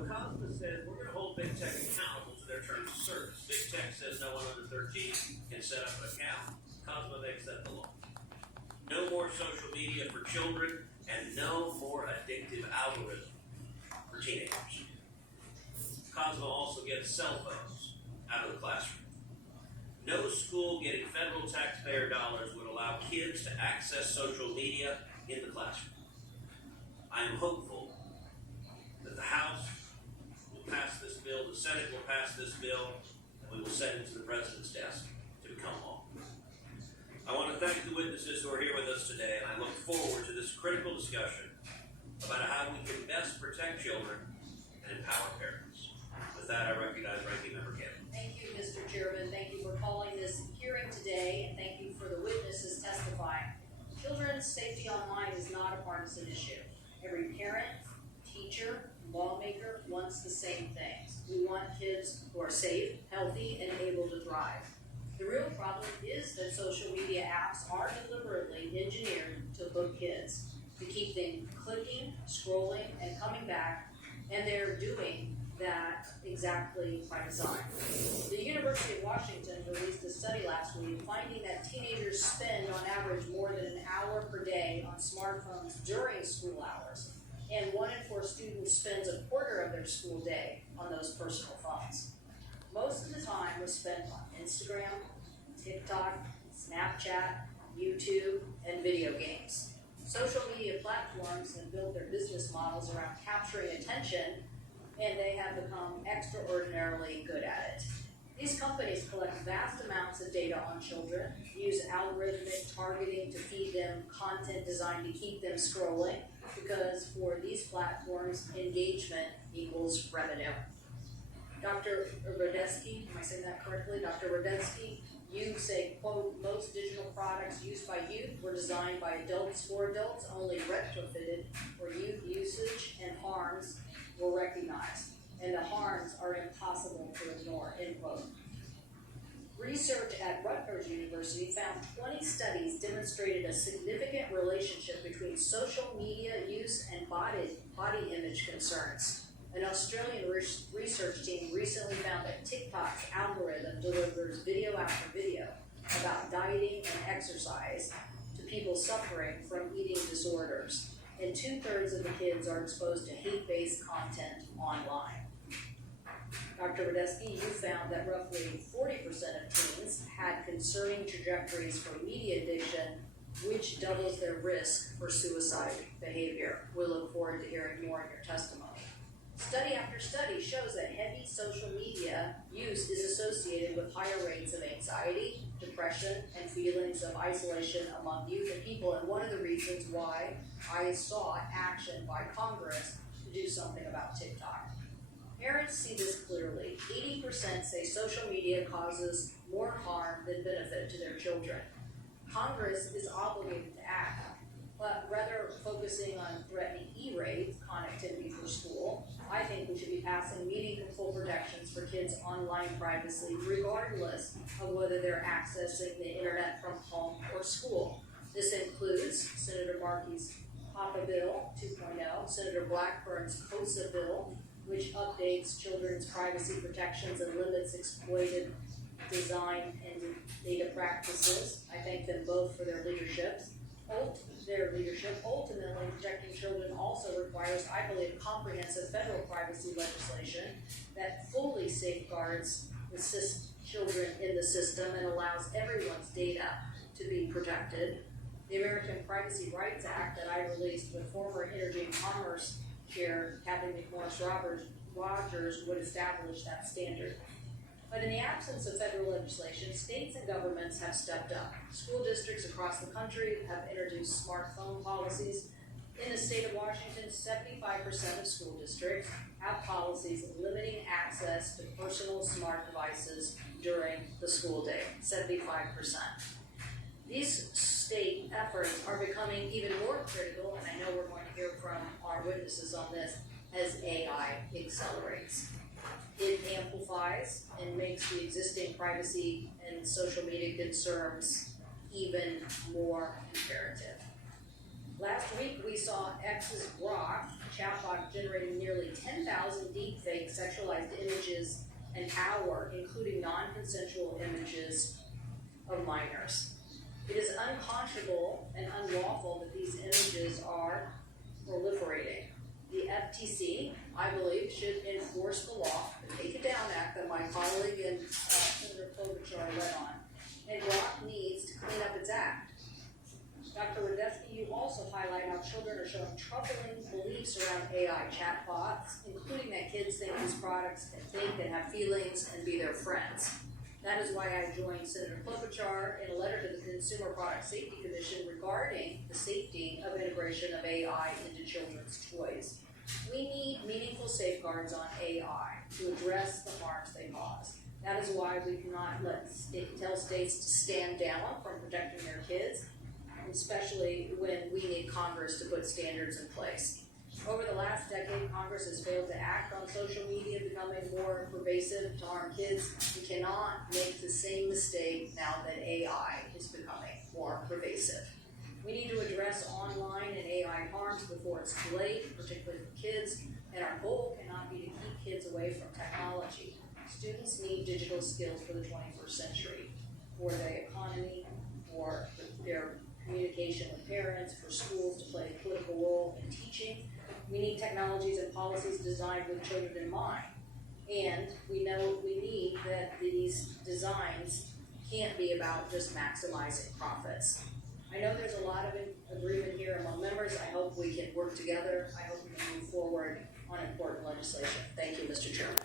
So COSMA says we're going to hold big tech accountable to their terms of service. Big tech says no one under 13 can set up an account. COSMA makes that the law. No more social media for children and no more addictive algorithm for teenagers. COSMA also gets cell phones out of the classroom. No school getting federal taxpayer dollars would allow kids to access social media in the classroom. I am hopeful that the House will pass this bill, the Senate will pass this bill, and we will send it to the President's desk to become law. I want to thank the witnesses who are here with us today, and I look forward to this critical discussion about how we can best protect children and empower parents. With that, I recognize Ranking Member Cantwell. Thank you, Mr. Chairman. Thank you for calling this hearing today, and thank you for the witnesses testifying. Children's safety online is not a partisan issue. Every parent, teacher, lawmaker wants the same things. We want kids who are safe, healthy, and able to thrive. The real problem is that social media apps are deliberately engineered to hook kids, to keep them clicking, scrolling, and coming back, and they're doing that exactly by design. The University of Washington released a study last week finding that teenagers spend on average more than an hour per day on smartphones during school hours, and 1 in 4 students spends a quarter of their school day on those personal phones. Most of the time was spent on Instagram, TikTok, Snapchat, YouTube, and video games. Social media platforms have built their business models around capturing attention, and they have become extraordinarily good at it. These companies collect vast amounts of data on children, use algorithmic targeting to feed them content designed to keep them scrolling, because for these platforms, engagement equals revenue. Dr. Rodetsky, am I saying that correctly? Dr. Rodetsky, you say, quote, most digital products used by youth were designed by adults for adults, only retrofitted for youth usage, and harms were recognized, and the harms are impossible to ignore, end quote. Research at Rutgers University found 20 studies demonstrated a significant relationship between social media use and body image concerns. An Australian research team recently found that TikTok's algorithm delivers video after video about dieting and exercise to people suffering from eating disorders, and 2/3 of the kids are exposed to hate-based content online. Dr. Rodetsky, you found that roughly 40% of teens had concerning trajectories for media addiction, which doubles their risk for suicide behavior. We look forward to hearing more in your testimony. Study after study shows that heavy social media use is associated with higher rates of anxiety, depression, and feelings of isolation among youth and people, and one of the reasons why I saw action by Congress to do something about TikTok. Parents see this clearly. 80% say social media causes more harm than benefit to their children. Congress is obligated to act, but rather focusing on threatening E-rate connectivity for school, I think we should be passing meaningful protections for kids' online privacy, regardless of whether they're accessing the internet from home or school. This includes Senator Markey's HOPPA Bill 2.0, Senator Blackburn's COSA Bill, which updates children's privacy protections and limits exploited design and data practices. I thank them both for their leadership. Ultimately, protecting children also requires, I believe, comprehensive federal privacy legislation that fully safeguards children in the system and allows everyone's data to be protected. The American Privacy Rights Act that I released with former Energy and Commerce Chair Kathy McMorris-Rogers would establish that standard. But in the absence of federal legislation, states and governments have stepped up. School districts across the country have introduced smartphone policies. In the state of Washington, 75% of school districts have policies limiting access to personal smart devices during the school day, 75%. These state efforts are becoming even more critical, and I know we're going to hear from our witnesses on this, as AI accelerates. It amplifies and makes the existing privacy and social media concerns even more imperative. Last week, we saw X's Grok chatbot generating nearly 10,000 deepfake sexualized images an hour, including non-consensual images of minors. It is unconscionable and unlawful that these images are proliferating. The FTC, I believe, should enforce the law, the Take It Down Act that my colleague and Senator Klobuchar led on, and Grok needs to clean up its act. Dr. Radefsky, you also highlight how children are showing troubling beliefs around AI chatbots, including that kids think these products can think and have feelings and be their friends. That is why I joined Senator Klobuchar in a letter to the Consumer Product Safety Commission regarding the safety of integration of AI into children's toys. We need meaningful safeguards on AI to address the harms they cause. That is why we cannot tell states to stand down from protecting their kids, especially when we need Congress to put standards in place. Over the last decade, Congress has failed to act on social media becoming more pervasive to harm kids. We cannot make the same mistake now that AI is becoming more pervasive. We need to address online and AI harms before it's too late, particularly for kids, and our goal cannot be to keep kids away from technology. Students need digital skills for the 21st century, for the economy, for their communication with parents, for schools to play a critical role in teaching. We need technologies and policies designed with children in mind. And we know we need that these designs can't be about just maximizing profits. I know there's a lot of agreement here among members. I hope we can work together. I hope we can move forward on important legislation. Thank you, Mr. Chairman.